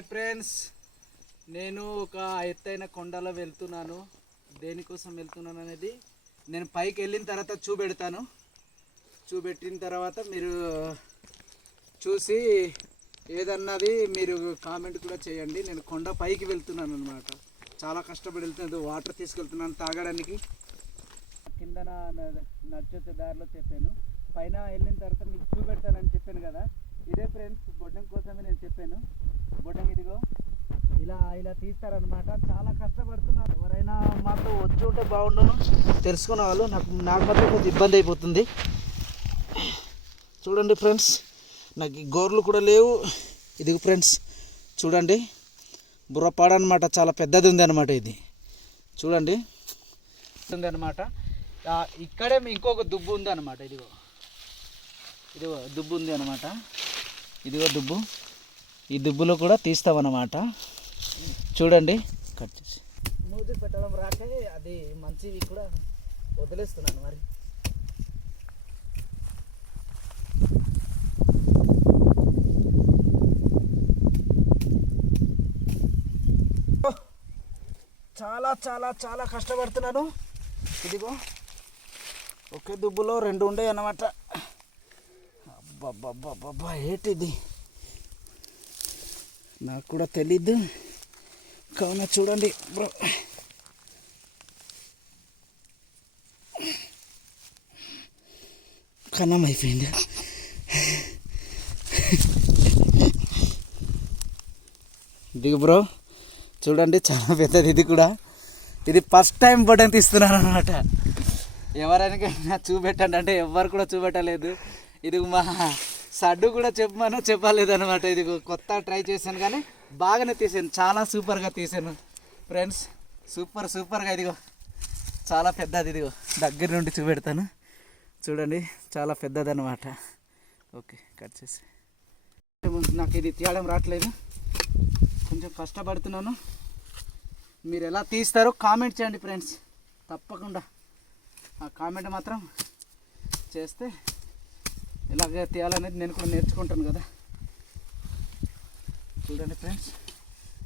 Hi friends, నేను ఒక ఎత్తైన కొండలో వెళ్తున్నాను. దేనికోసం వెళ్తున్నాను అనేది నేను పైకి వెళ్ళిన తర్వాత చూపెట్టిన తర్వాత మీరు చూసి ఏదన్నది మీరు కామెంట్ కూడా చేయండి. నేను కొండ పైకి వెళ్తున్నాను అనమాట. చాలా కష్టపడి వెళ్తున్నాను. వాటర్ తీసుకెళ్తున్నాను తాగడానికి. కిందన నడిచొచ్చే దారిలో చెప్పాను. పైన వెళ్ళిన తర్వాత మీకు చూపెడతానని చెప్పాను కదా. ఇదే ఫ్రెండ్స్, బొడ్డం కోసమే నేను చెప్పాను. బొడ్డం ఇదిగో ఇలా తీస్తారనమాట. చాలా కష్టపడుతున్నారు. ఎవరైనా మాతో వచ్చి ఉంటే బాగుండును తెలుసుకునే వాళ్ళు. నాకు మాత్రం కొంచెం ఇబ్బంది అయిపోతుంది. చూడండి ఫ్రెండ్స్, నాకు ఈ గోర్లు కూడా లేవు. ఇది ఫ్రెండ్స్ చూడండి, బుర్రపాడ అనమాట. చాలా పెద్దది ఉంది అనమాట. ఇది చూడండి ఉంది అనమాట. ఇక్కడే ఇంకొక దుబ్బు ఉంది అనమాట. ఇదిగో దుబ్బు ఉంది అనమాట. ఇదిగో దుబ్బు. ఈ దుబ్బులో కూడా తీస్తామన్నమాట. చూడండి, కట్ చేసి మూతి పెట్టడం రాకే అది మంచివి కూడా వదిలేస్తున్నాను. మరి చాలా చాలా చాలా కష్టపడుతున్నాను. ఇదిగో ఒకే దుబ్బులో రెండు ఉండే అన్నమాట. అబ్బబ్బబ్బబ్బా, ఏంటిది నాకు కూడా తెలీదు కావున చూడండి బ్రో. కన్నం అయిపోయింది. దిగు బ్రో, చూడండి చాలా పెద్దది. ఇది కూడా ఇది ఫస్ట్ టైం బటన్ తీస్తున్నాను అనమాట. ఎవరైనా చూపెట్టండి అంటే ఎవ్వరు కూడా చూపెట్టలేదు. ఇది మా సడ్డు కూడా చెప్పలేదు అనమాట. ఇది కొత్త ట్రై చేశాను కానీ బాగానే తీసాను. చాలా సూపర్గా తీసాను ఫ్రెండ్స్. సూపర్గా. ఇదిగో చాలా పెద్దది. ఇదిగో దగ్గర నుండి చూపెడతాను. చూడండి, చాలా పెద్దది అనమాట. ఓకే, కట్ చేసి. నాకు ఇది తీయడం రావట్లేదు, కొంచెం కష్టపడుతున్నాను. మీరు ఎలా తీస్తారో కామెంట్ చేయండి ఫ్రెండ్స్. తప్పకుండా ఆ కామెంట్ మాత్రం చేస్తే ఎలాగ తీయాలనేది నేను కూడా నేర్చుకుంటాను కదా. చూడండి ఫ్రెండ్స్,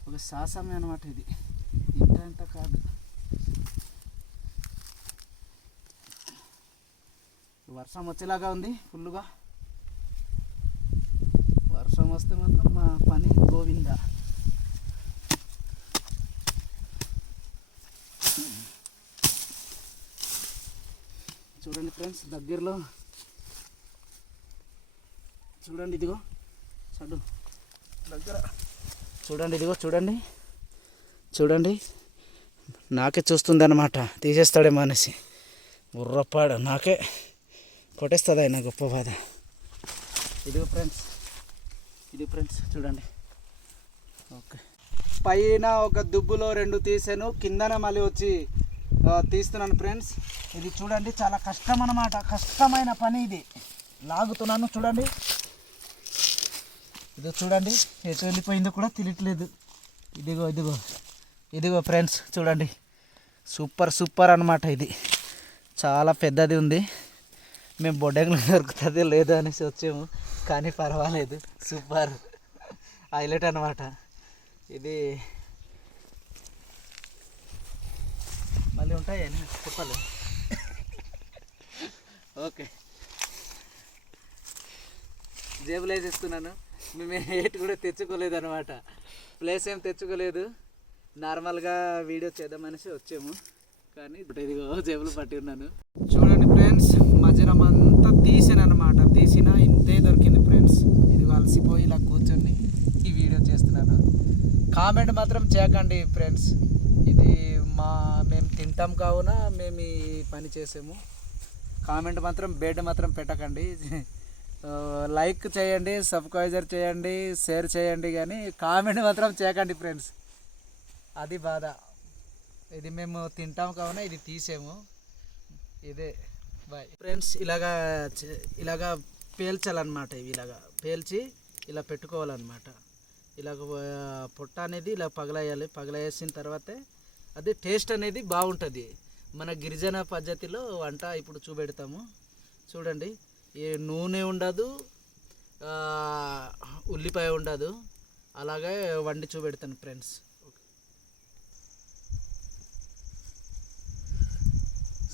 ఒక సాహసమే అనమాట. ఇది ఇంత కాదు. వర్షం వచ్చేలాగా ఉంది ఫుల్గా. వర్షం వస్తే మాత్రం మా పని గోవిందా. చూడండి ఫ్రెండ్స్, దగ్గరలో చూడండి. ఇదిగో చడు దగ్గర చూడండి. ఇదిగో చూడండి నాకే చూస్తుంది అన్నమాట. తీసేస్తాడేమో అనేసి బుర్రపాడ నాకే కొట్టేస్తుంది ఆయన. గొప్ప బాధ. ఇది ఫ్రెండ్స్ చూడండి. ఓకే, పైన ఒక దుబ్బులో రెండు తీసాను, కిందన మళ్ళీ వచ్చి తీస్తున్నాను ఫ్రెండ్స్. ఇది చూడండి, చాలా కష్టం అన్నమాట. కష్టమైన పని ఇది. లాగుతున్నాను చూడండి. ఇది చూడండి, ఎటు వెళ్ళిపోయిందో కూడా తెలియట్లేదు. ఇదిగో ఫ్రెండ్స్ చూడండి, సూపర్ అన్నమాట. ఇది చాలా పెద్దది ఉంది. మేము బొడ్డంగులు దొరుకుతుంది లేదు అనేసి వచ్చాము, కానీ పర్వాలేదు. సూపర్ హైలైట్ అన్నమాట. ఇది మళ్ళీ ఉంటాయని చెప్పాలి. ఓకే, జేబులో వేసేస్తున్నాను. మేము ఏటి కూడా తెచ్చుకోలేదు అనమాట. ప్లేస్ ఏం తెచ్చుకోలేదు. నార్మల్గా వీడియో చేద్దామనేసి వచ్చాము, కానీ ఇదిగో జేబులు పట్టి ఉన్నాను. చూడండి ఫ్రెండ్స్, మధ్యాహ్నం అంతా తీసాను అనమాట. తీసిన ఇంతే దొరికింది ఫ్రెండ్స్. ఇదిగో అలసిపోయి ఇలా కూర్చొని ఈ వీడియో చేస్తున్నాను. కామెంట్ మాత్రం చేయకండి ఫ్రెండ్స్. ఇది మేము తింటాం కావున మేము ఈ పని చేసాము. కామెంట్ మాత్రం బెడ్ మాత్రం పెట్టకండి. లైక్ చేయండి, సబ్స్క్రైబర్ చేయండి, షేర్ చేయండి, కానీ కామెంట్ మాత్రం చేయకండి ఫ్రెండ్స్. అది బాధ. ఇది మేము తింటాం కావున ఇది తీసాము. ఇదే బాయ్ ఫ్రెండ్స్. ఇలాగా పేల్చాలన్నమాట. ఇవి ఇలాగా పేల్చి ఇలా పెట్టుకోవాలన్నమాట. ఇలాగ పొట్ట అనేది ఇలా పగలవేసిన తర్వాతే అది టేస్ట్ అనేది బాగుంటుంది. మన గిరిజన పద్ధతిలో వంట ఇప్పుడు చూపెడతాము. చూడండి, ఏ నూనె ఉండదు, ఉల్లిపాయ ఉండదు, అలాగే వండి చూపెడతాను ఫ్రెండ్స్.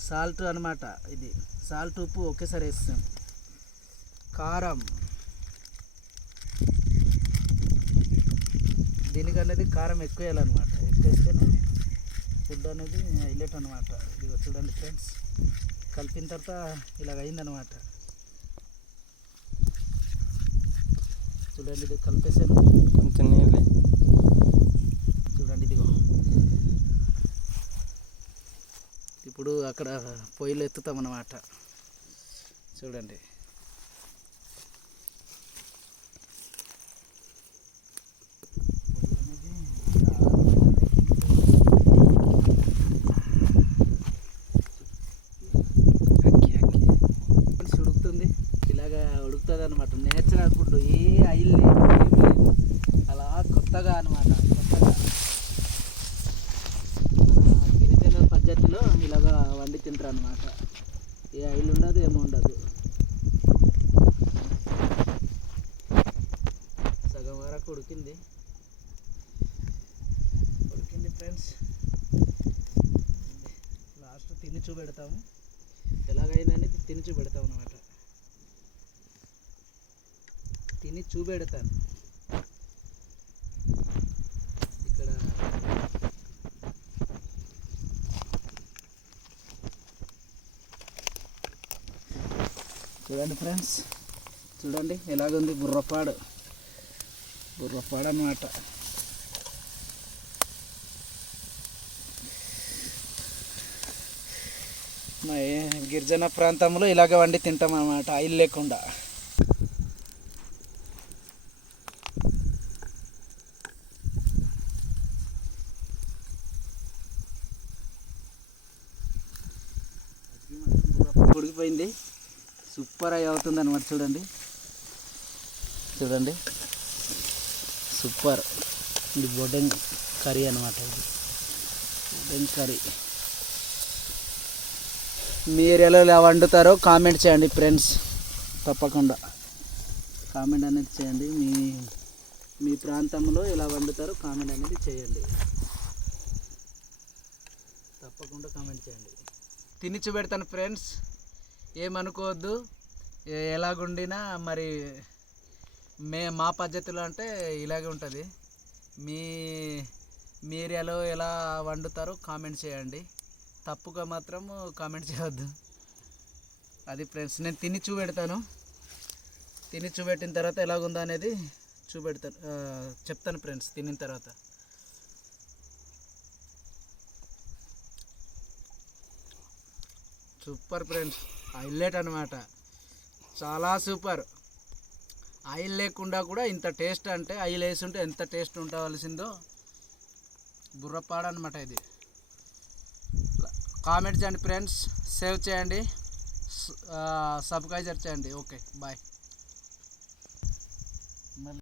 సాల్ట్ అనమాట, ఇది సాల్ట్ ఉప్పు ఒకేసారి వేస్తాం. కారం, దీనికనేది కారం ఎక్కువ వేయాలన్నమాట. ఎక్కువ వేస్తేనే ఫుడ్ అనేది హైలైట్ అనమాట. ఇది చూడండి ఫ్రెండ్స్, కలిపిన తర్వాత ఇలాగ అయిందనమాట. చూడండి, ఇది కలిపేసాను. కొంచెం నీళ్ళు చూడండి, ఇదిగో ఇప్పుడు అక్కడ పొయ్యిలు ఎత్తుతామన్నమాట. చూడండి, ఉడుకుతుంది. ఇలాగా ఉడుకుతుంది అనమాట. నేచురల్ ఫుడ్, ఏ ఆయిల్ లేదు, ఏం లేదు. అలా కొత్తగా అనమాట. కొత్తగా మన గిరిజన పద్ధతిలో ఇలాగా వండి తింటారు అనమాట. ఏ ఆయిల్ ఉండదు, ఏమి ఉండదు. సగం వరకు ఉడికింది ఫ్రెండ్స్. లాస్ట్ తిని చూపెడతాము, ఎలాగైనా అనేది తిని చూపెడతాం అనమాట. తిని చూపెడతాను. ఇక్కడ చూడండి ఫ్రెండ్స్, చూడండి ఎలాగుంది. బుర్రపాడు అనమాట. మా గిరిజన ప్రాంతంలో ఇలాగ వండి తింటాం అన్నమాట, ఆయిల్ లేకుండా. ఉడికిపోయింది, సూపర్ అయి అవుతుంది అనమాట. చూడండి చూడండి, సూపర్. ఇది బొడ్డెన్ కర్రీ అనమాట. ఇది బొడ్డెన్ కర్రీ. మీరు ఎలా వండుతారో కామెంట్ చేయండి ఫ్రెండ్స్. తప్పకుండా కామెంట్ అనేది చేయండి. మీ ప్రాంతంలో ఎలా వండుతారో కామెంట్ అనేది చేయండి. తప్పకుండా కామెంట్ చేయండి. తిని చూపెడతాను ఫ్రెండ్స్, ఏమనుకోవద్దు. ఎలాగుండినా మరి మా పద్ధతిలో అంటే ఇలాగే ఉంటుంది. మీ ఏరియాలో ఎలా వండుతారో కామెంట్ చేయండి. తప్పుగా మాత్రం కామెంట్ చేయవద్దు. అది ఫ్రెండ్స్, నేను తిని చూపెడతాను. తిని చూపెట్టిన తర్వాత ఎలాగుందో అనేది చెప్తాను ఫ్రెండ్స్ తినిన తర్వాత. సూపర్ ఫ్రెండ్స్, హైలైట్ అనమాట. చాలా సూపర్. ఆయిల్ లేకుండా కూడా ఇంత టేస్ట్, అంటే ఆయిల్ వేసి ఉంటే ఎంత టేస్ట్ ఉండవలసిందో. బుర్రపాడు అనమాట ఇది. కామెంట్ చేయండి ఫ్రెండ్స్, సేవ్ చేయండి, సబ్స్క్రైబ్ చేయండి. Okay, bye.